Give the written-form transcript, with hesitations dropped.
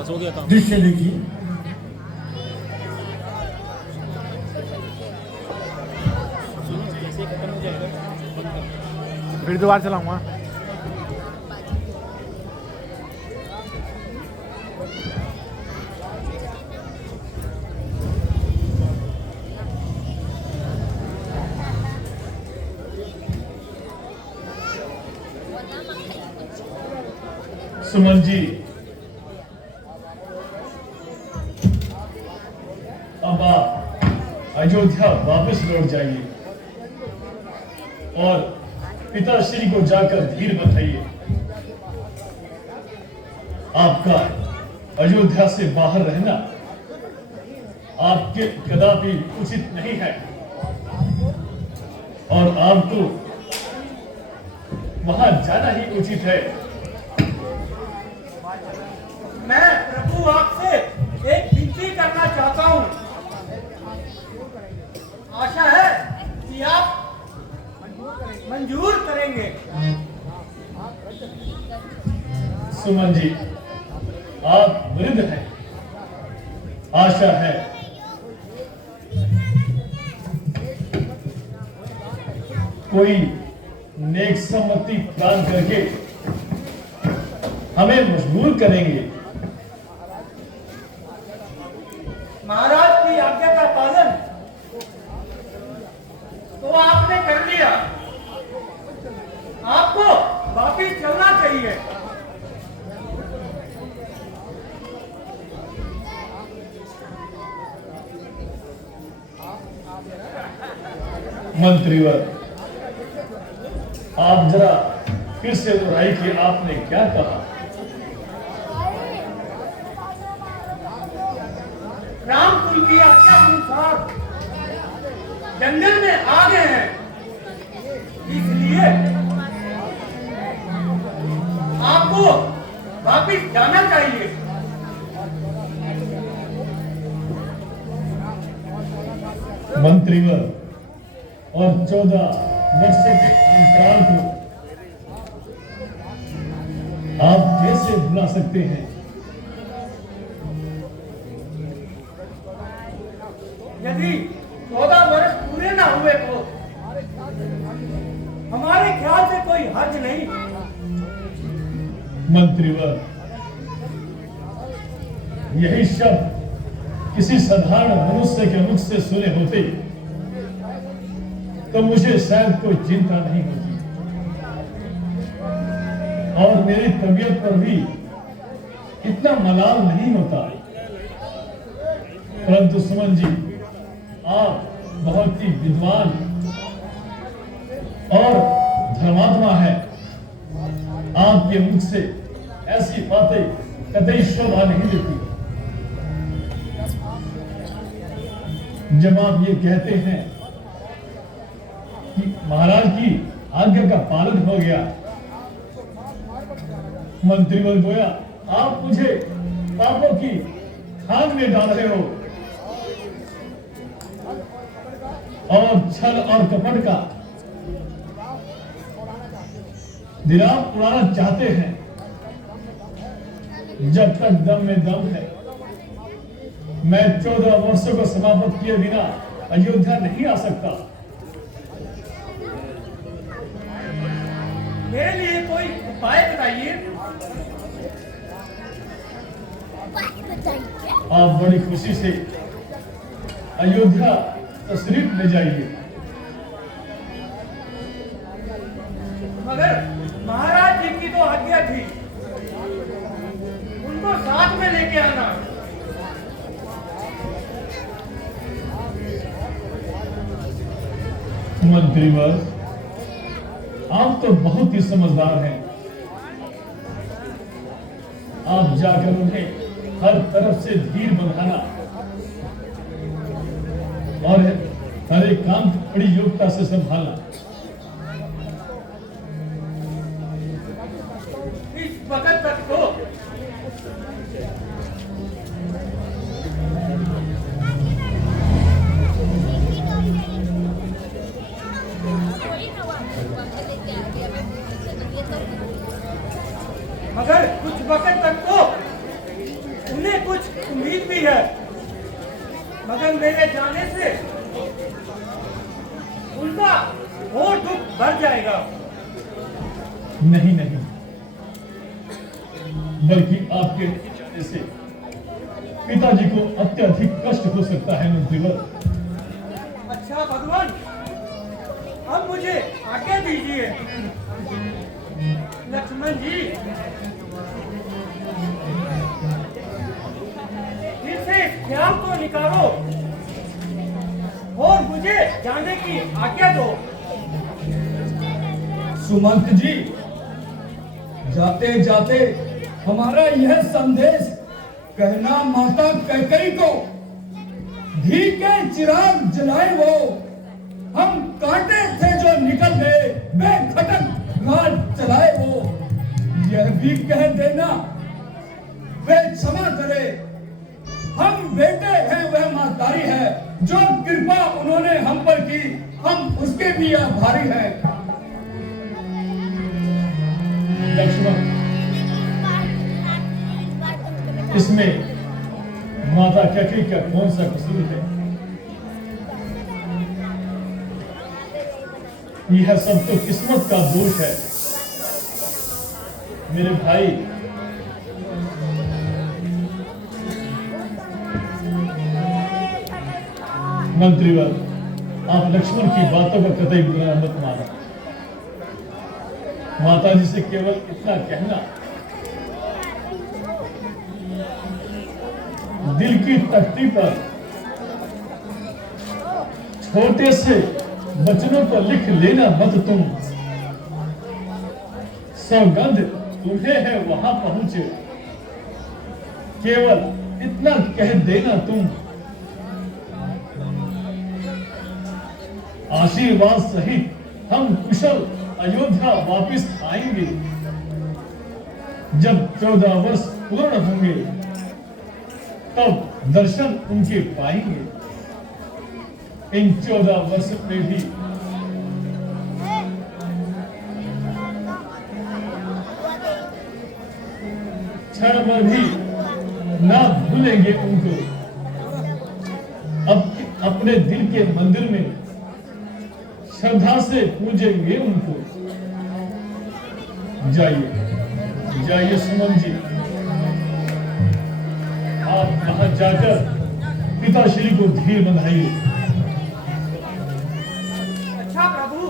बस हो गया काम। दृश्य देखिए। जैसे खत्म हो जाएगा बंद कर। फिर दोबारा चलाऊंगा। सुमन जी, अब आप अयोध्या वापस लौट जाइए और पिताश्री को जाकर धीर बधाइए। आपका अयोध्या से बाहर रहना आपके कदापि उचित नहीं है और आपको वहां जाना ही उचित है। मैं प्रभु आपसे एक विनती करना चाहता हूं। आशा है कि आप मंजूर करेंगे। सुमन जी, आप वृद्ध हैं। आशा है कोई नेक सम्मति प्रदान करके हमें मजबूर करेंगे। महाराज की आज्ञा का पालन तो आपने कर लिया, आपको वापिस चलना चाहिए। मंत्रीवर, आप जरा फिर से दोहराई कि आपने क्या कहा। राम कुल की आज्ञा अनुसार जंगल में आ गए हैं, इसलिए आपको वापिस जाना चाहिए। मंत्रीवर, और 14 वर्ष के अंतराल को आप कैसे भुला सकते हैं। यदि 14 वर्ष पूरे ना हुए तो हमारे ख्याल से कोई हर्ज नहीं। मंत्रीवर, यही शब्द किसी साधारण मनुष्य के मुख से सुने होते तो मुझे शायद कोई चिंता नहीं होती और मेरी तबीयत पर भी इतना मलाल नहीं होता। परंतु सुमन जी, आप बहुत ही विद्वान और धर्मात्मा है। आपके मुख से ऐसी बातें कतई शोभा नहीं देती। जब आप ये कहते हैं कि महाराज की आज्ञा का पालन हो गया, मंत्रीवर गोया, आप मुझे पापों की खान में डाल रहे हो और छल और कपट का दिलाप उड़ाना चाहते हैं। जब तक दम में दम है, मैं 14 वर्षों को समाप्त किए बिना अयोध्या नहीं आ सकता। मेरे लिए कोई उपाय बताइए। आप बड़ी खुशी से अयोध्या तशरीफ ले जाइए। मगर महाराज जी की तो आज्ञा थी, उनको साथ में लेके आना। मंत्रीवर, आप तो बहुत ही समझदार हैं। आप जाकर उन्हें हर तरफ से धीर बंधाना और हर एक काम बड़ी योग्यता से संभालना। इस वक्त तक तो मगर कुछ वक्त तक तो उन्हें कुछ उम्मीद भी है, मगर मेरे जाने से उनका और दुख बढ़ जाएगा। नहीं नहीं, बल्कि आपके जाने से पिताजी को अत्यधिक कष्ट हो सकता है मंत्रीवर। अच्छा भगवान, अब मुझे आज्ञा दीजिए। लक्ष्मण जी, फिर से ख्याल को निकालो और मुझे जाने की आज्ञा दो। सुमंत जी, जाते जाते हमारा यह संदेश कहना माता कैकेयी को, घी के चिराग जलाए वो हम कांटे थे जो निकल गए, बेखटक राज चलाए वो। यह भी कह देना वे क्षमा करे, हम बेटे हैं वह मातारी है, जो कृपा उन्होंने हम पर की हम उसके भी आभारी हैं। लक्ष्मण, इसमें माता कैकेयी का कौन सा कसूर है? यह सब तो किस्मत का दोष है मेरे भाई। मंत्रीवर, आप लक्ष्मण की बातों का कतई बुरा मत मानो। माता जी से केवल इतना कहना, दिल की तख्ती पर छोटे से वचनों को लिख लेना मत तुम, सौगंध तुम्हें है वहां पहुंचे, केवल इतना कह देना तुम, आशीर्वाद सहित हम कुशल अयोध्या वापस आएंगे। जब 14 वर्ष पूर्ण होंगे तब दर्शन उनके पाएंगे। इन 14 वर्ष में भी क्षण भर भी ना भूलेंगे उनको। अब अपने दिल के मंदिर में श्रद्धा से पूजेंगे उनको। जाइए जाइए सुमन जी, आप वहां जाकर पिताश्री को धीर बंधाइए। अच्छा प्रभु।